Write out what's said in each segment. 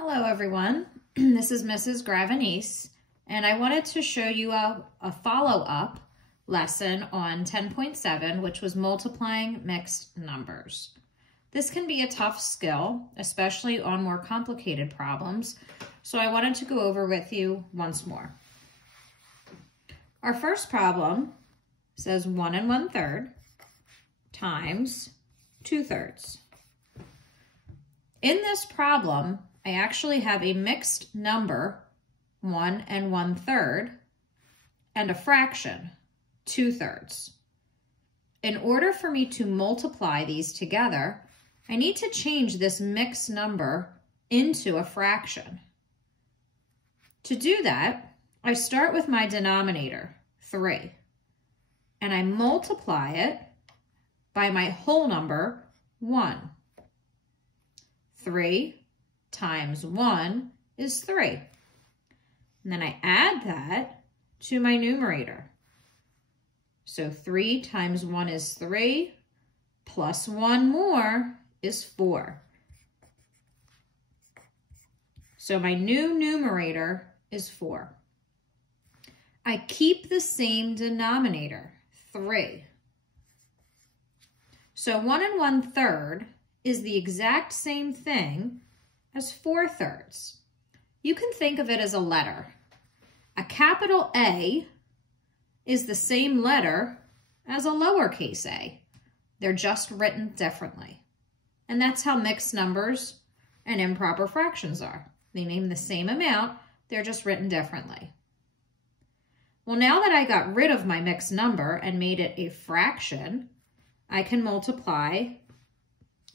Hello everyone, this is Mrs. Gravenese, and I wanted to show you a follow-up lesson on 10.7, which was multiplying mixed numbers. This can be a tough skill, especially on more complicated problems, so I wanted to go over with you once more. Our first problem says 1 1/3 times 2/3. In this problem, I actually have a mixed number, 1 1/3, and a fraction, 2/3. In order for me to multiply these together, I need to change this mixed number into a fraction. To do that, I start with my denominator, 3, and I multiply it by my whole number, 1. 3 times 1 is 3. And then I add that to my numerator. So 3 times 1 is 3, plus 1 more is 4. So my new numerator is 4. I keep the same denominator, 3. So 1 1/3 is the exact same thing as 4/3. You can think of it as a letter. A capital A is the same letter as a lowercase a. They're just written differently. And that's how mixed numbers and improper fractions are. They name the same amount, they're just written differently. Well, now that I got rid of my mixed number and made it a fraction, I can multiply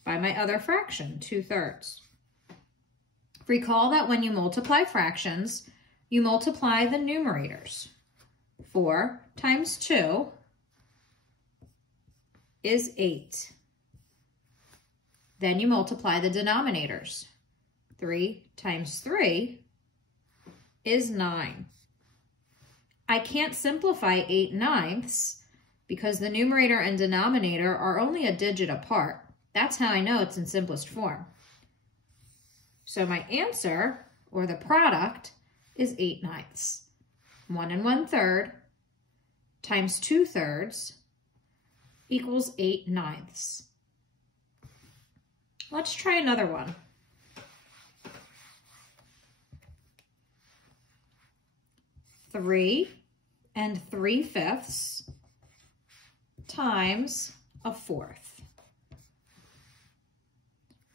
by my other fraction, 2/3. Recall that when you multiply fractions, you multiply the numerators. 4 times 2 is 8. Then you multiply the denominators. 3 times 3 is 9. I can't simplify 8/9 because the numerator and denominator are only a digit apart. That's how I know it's in simplest form. So my answer, or the product, is 8/9. 1 1/3 times 2/3 equals 8/9. Let's try another one. 3 3/5 times 1/4.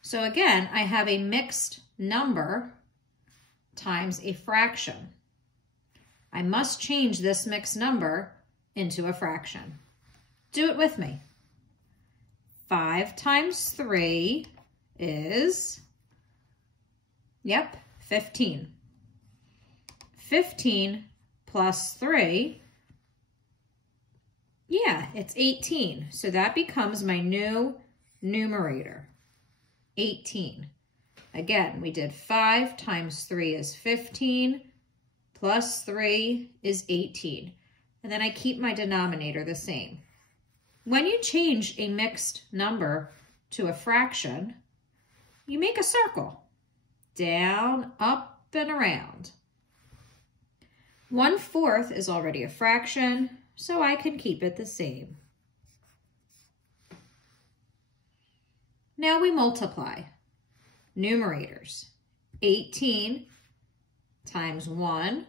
So again, I have a mixed number times a fraction. I must change this mixed number into a fraction. Do it with me. 5 times 3 is, 15. 15 plus 3, it's 18. So that becomes my new numerator. 18. Again, we did 5 times 3 is 15, plus 3 is 18. And then I keep my denominator the same. When you change a mixed number to a fraction, you make a circle. Down, up, and around. 1/4 is already a fraction, so I can keep it the same. Now we multiply. Numerators. 18 times 1.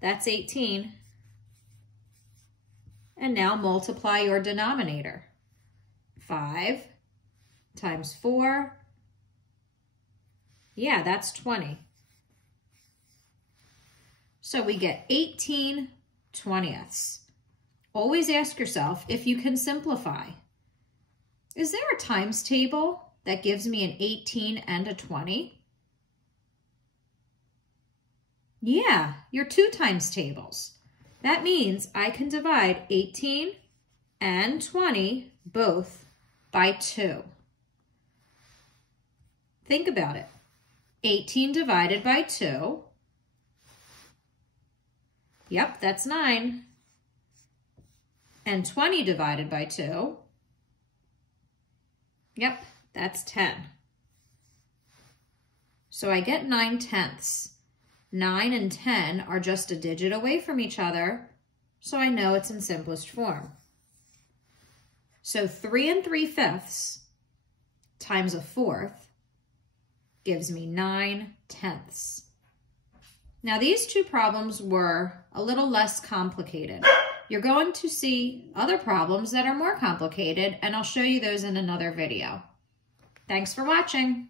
That's 18. And now multiply your denominator. 5 times 4. That's 20. So we get 18/20. Always ask yourself if you can simplify. Is there a times table that gives me an 18 and a 20? Your 2 times tables. That means I can divide 18 and 20 both by 2. Think about it. 18 divided by 2. That's 9. And 20 divided by 2. Yep, that's 10. So I get 9/10. 9 and 10 are just a digit away from each other, so I know it's in simplest form. So 3 3/5 times a 4th gives me 9/10. Now these two problems were a little less complicated. You're going to see other problems that are more complicated, and I'll show you those in another video. Thanks for watching.